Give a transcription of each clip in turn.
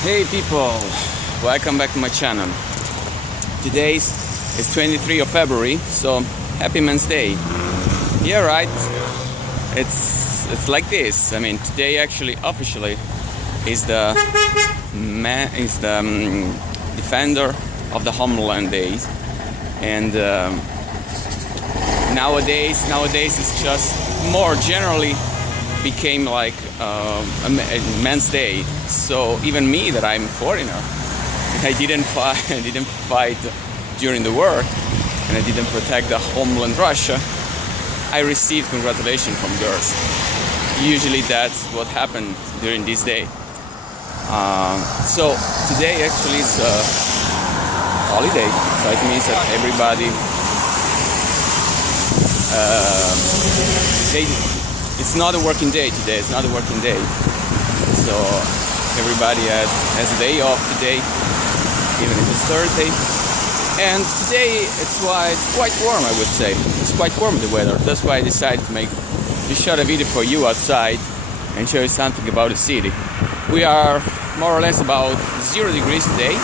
Hey people, welcome back to my channel. Today is 23 of February, so happy Men's Day. Yeah, right. It's like this. I mean, today actually officially is the defender of the homeland days, and nowadays it's just more generally became like a Men's Day. So even me, that I'm a foreigner, I didn't fight during the war, and I didn't protect the homeland Russia. I received congratulations from girls. Usually that's what happened during this day. So today actually is a holiday, so it means that everybody it's not a working day today. It's not a working day, so everybody has a day off today, even if it's Thursday. And today it's quite warm, I would say. It's quite warm, the weather. That's why I decided to shot a video for you outside and show you something about the city. We are more or less about 0 degrees today.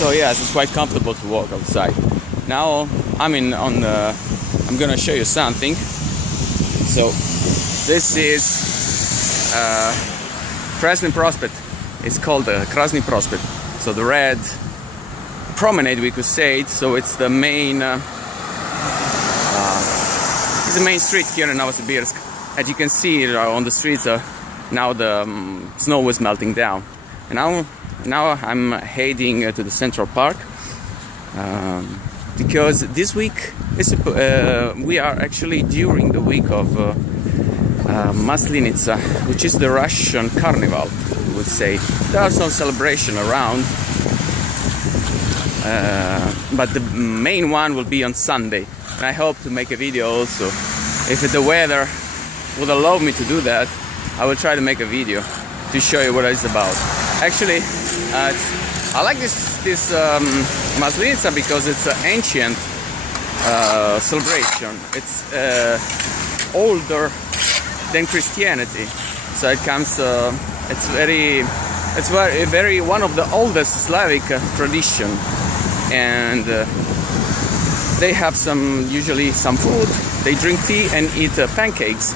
So yes, it's quite comfortable to walk outside. Now I'm gonna show you something. So this is Krasny Prospect. It's called Krasny Prospect. So the red promenade, we could say it. So it's the main street here in Novosibirsk. As you can see on the streets, now the snow is melting down. And now I'm heading to the Central Park because this week we are actually during the week of Maslenitsa, which is the Russian carnival, we would say. There are some celebration around, but the main one will be on Sunday. And I hope to make a video also. If the weather would allow me to do that, I will try to make a video to show you what it's about. Actually, I like this Maslenitsa because it's an ancient celebration. It's older than Christianity, so it comes. It's very one of the oldest Slavic tradition, and they have usually some food. They drink tea and eat pancakes,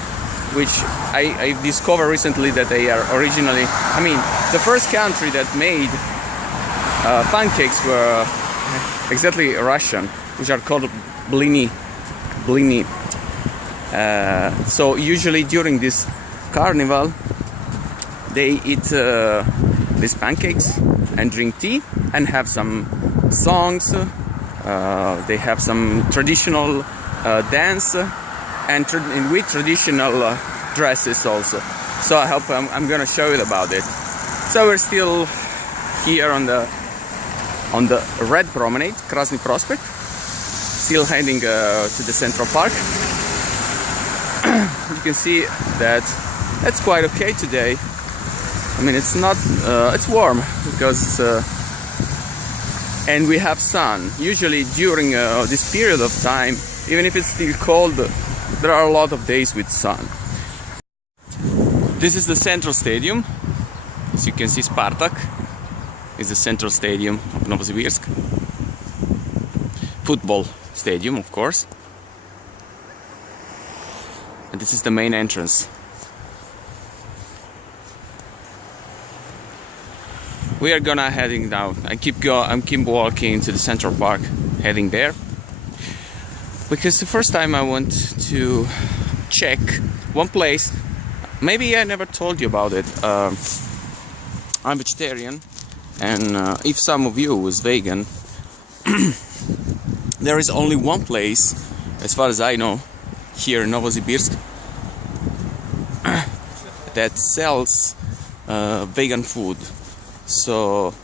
which I discovered recently that they are originally. I mean, the first country that made pancakes were exactly Russian, which are called blini. So usually during this carnival, they eat these pancakes and drink tea and have some songs. They have some traditional dance and with traditional dresses also. So I hope I'm gonna show you about it. So we're still here on the red promenade, Krasny Prospect, still heading to the Central Park. You can see that it's quite okay today. I mean, it's not it's warm because and we have sun. Usually during this period of time, even if it's still cold, there are a lot of days with sun. This is the Central Stadium. As you can see, Spartak is the Central Stadium of Novosibirsk. Football stadium, of course. And this is the main entrance. We are gonna heading down. I keep walking to the Central Park, heading there, because the first time I want to check one place. Maybe I never told you about it. I'm vegetarian, and if some of you is vegan, there is only one place, as far as I know, here in Novosibirsk that sells vegan food. So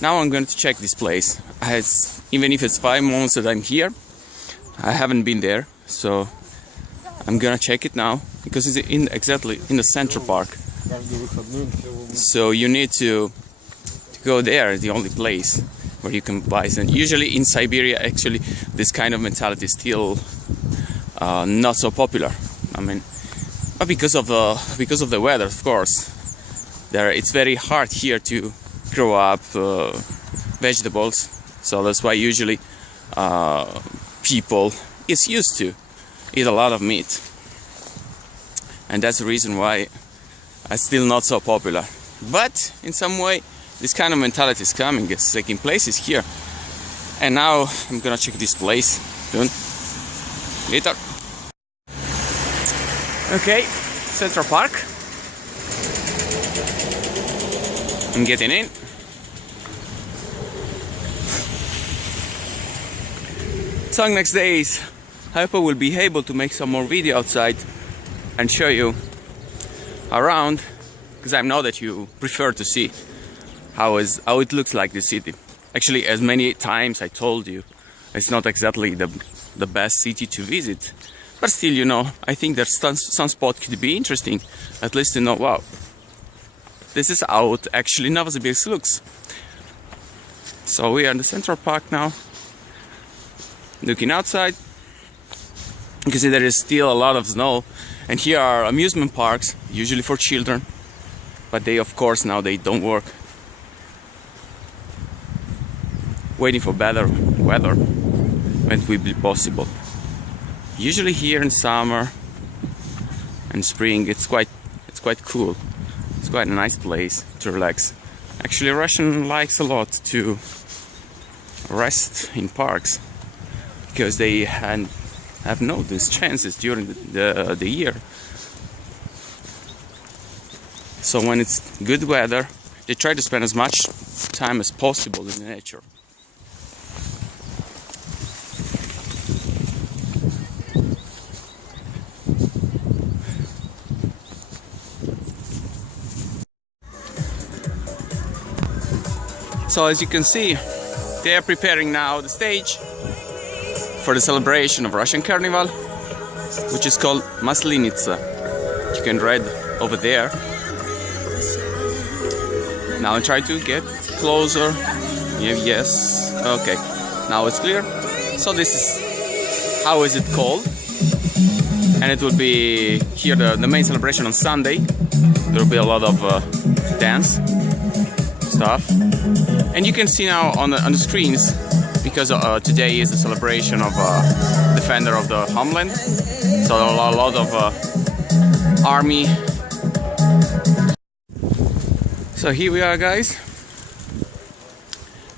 now I'm going to check this place. Even if it's 5 months that I'm here, I haven't been there. So I'm gonna check it now because it's exactly in the Central Park. So you need to go there. The only place where you can buy. And usually in Siberia, actually, this kind of mentality is still not so popular. I mean, but because of the weather, of course. it's very hard here to grow up vegetables, so that's why usually people is used to eat a lot of meat, and that's the reason why it's still not so popular. But in some way this kind of mentality is coming, it's taking places here. And now I'm gonna check this place soon. Later. Okay, Central Park. I'm getting in. So next days, I hope I will be able to make some more video outside and show you around, because I know that you prefer to see how it looks like the city. Actually, as many times I told you, it's not exactly the best city to visit, but still, you know, I think that some spot could be interesting, at least to know, wow, this is how it actually Novosibirsk looks. So we are in the Central Park now, looking outside. You can see there is still a lot of snow, and here are amusement parks, usually for children, but they, of course, now they don't work. Waiting for better weather when it will be possible. Usually here in summer and spring it's quite cool. It's quite a nice place to relax. Actually, Russian likes a lot to rest in parks because they have no these chances during the year. So when it's good weather, they try to spend as much time as possible in nature. So as you can see, they are preparing now the stage for the celebration of Russian Carnival, which is called Maslenitsa. You can read over there. Now I try to get closer. Yes, okay. Now it's clear. So this is how is it called, and it will be here the main celebration on Sunday. There will be a lot of dance stuff. And you can see now on the screens, because today is a celebration of defender of the homeland, so a lot of army. So here we are, guys.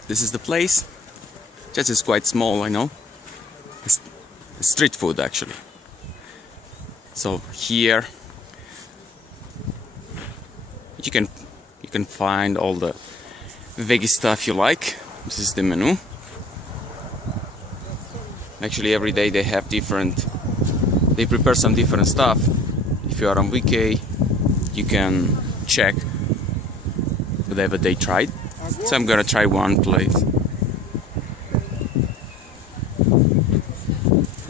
This is the place. Just is quite small, I know. It's street food actually. So here you can find all the veggie stuff you like. This is the menu. Actually, every day they have they prepare some different stuff. If you are on VK, you can check whatever they tried. So I'm gonna try one place.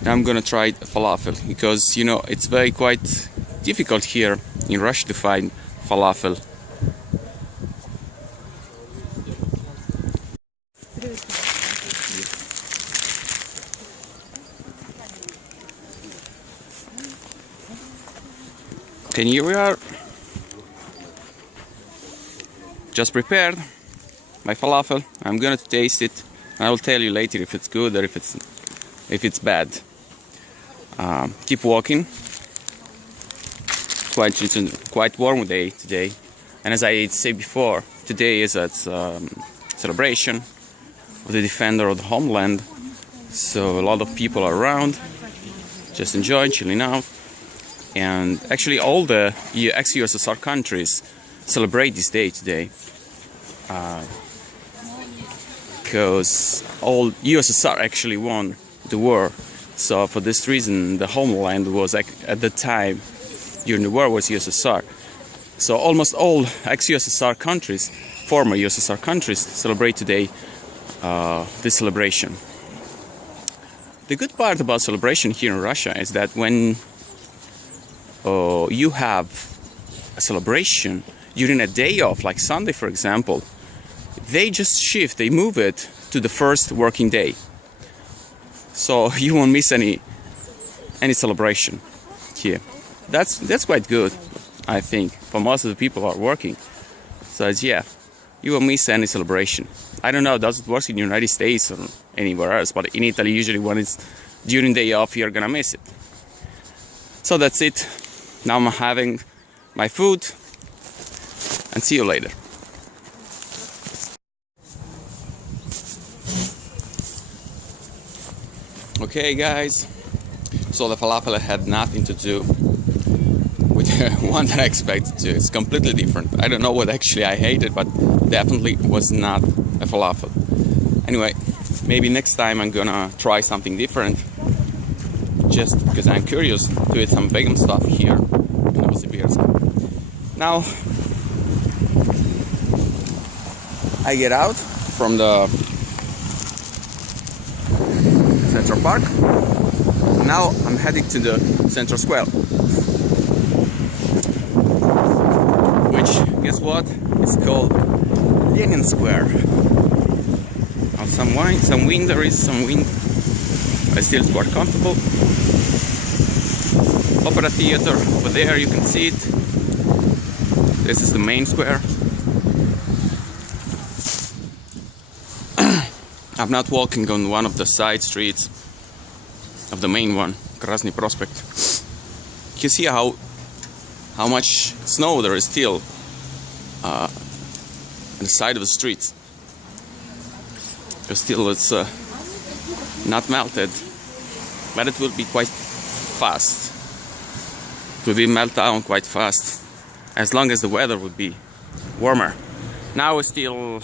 I'm gonna try falafel, because you know it's quite difficult here in Russia to find falafel. And here we are, just prepared my falafel. I'm gonna taste it. I will tell you later if it's good or if it's bad. Keep walking. It's a quite warm day today, and as I said before, today is a celebration of the defender of the homeland. So a lot of people are around, just enjoying, chilling out. And actually all the ex-USSR countries celebrate this day today, because all USSR actually won the war. So for this reason the homeland was at the time during the war was USSR. So almost all ex-USSR countries, former USSR countries, celebrate today this celebration. The good part about celebration here in Russia is that when you have a celebration during a day off, like Sunday for example, they just shift, they move it to the first working day. So you won't miss any celebration here. That's quite good, I think, for most of the people who are working. So yeah, you will miss any celebration. I don't know, does it work in the United States or anywhere else, but in Italy usually when it's during day off you're gonna miss it. So that's it. Now I'm having my food and see you later. Okay guys, so the falafel had nothing to do with the one that I expected to. It's completely different. I don't know what actually I hated, but definitely was not a falafel. Anyway, maybe next time I'm gonna try something different, just because I'm curious to eat some vegan stuff here in Novosibirsk. Now I get out from the Central Park. Now I'm heading to the Central Square, which, guess what? It's called Lenin Square. Now some wind, there is some wind. I still quite comfortable. Opera theater over there, you can see it. This is the main square. I'm not walking on one of the side streets of the main one, Krasny Prospect. You can see how much snow there is still on the side of the streets. Still it's not melted, but it will be quite fast. It will be melt down quite fast, as long as the weather would be warmer. Now it's still,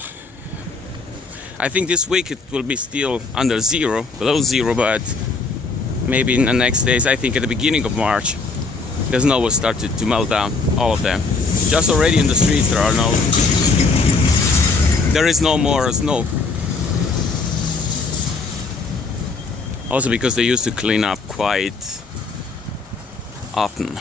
I think this week it will be still under zero, below zero, but maybe in the next days, I think at the beginning of March, the snow will start to melt down, all of them. Just already in the streets there is no more snow. Also because they used to clean up quite often.